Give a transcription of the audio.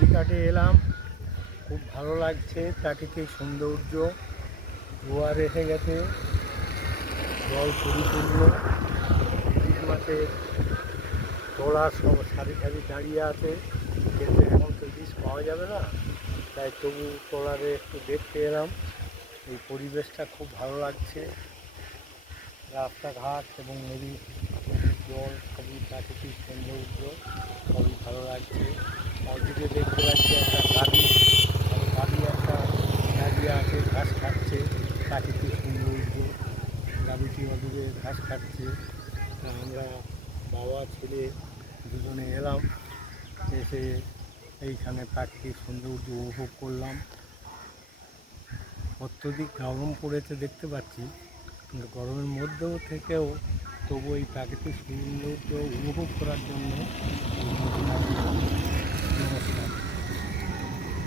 নদীঘাটে এলাম, খুব ভালো লাগছে। প্রাকৃতিক সৌন্দর্য, জোয়ার এসে গেছে, জল পরিপূর্ণ। ইলিশ মাছের তোলা সব সারি সারি দাঁড়িয়ে আছে, কিন্তু এখন তো ইলিশ পাওয়া যাবে না, তাই তবু ট্রলারে একটু দেখতে এলাম। এই পরিবেশটা খুব ভালো লাগছে। রাস্তাঘাট এবং নদীর জল সবই প্রাকৃতিক সৌন্দর্য, সবই ভালো লাগছে। ওদিকে দেখতে পাচ্ছি একটা গাভী, গাভী একটা দাঁড়িয়ে আছে, ঘাস খাচ্ছে। প্রাকৃতিক সৌন্দর্য, গাভীটি ওদিকে ঘাস খাচ্ছে। তা আমরা বাবা ছেলে দুজনে এলাম, এসে এইখানে প্রাকৃতিক সৌন্দর্য উপভোগ করলাম। অত্যধিক গরম পড়েছে দেখতে পাচ্ছি, কিন্তু গরমের মধ্যেও থেকেও তবু এই প্রাকৃতিক সৌন্দর্য উপভোগ করার জন্য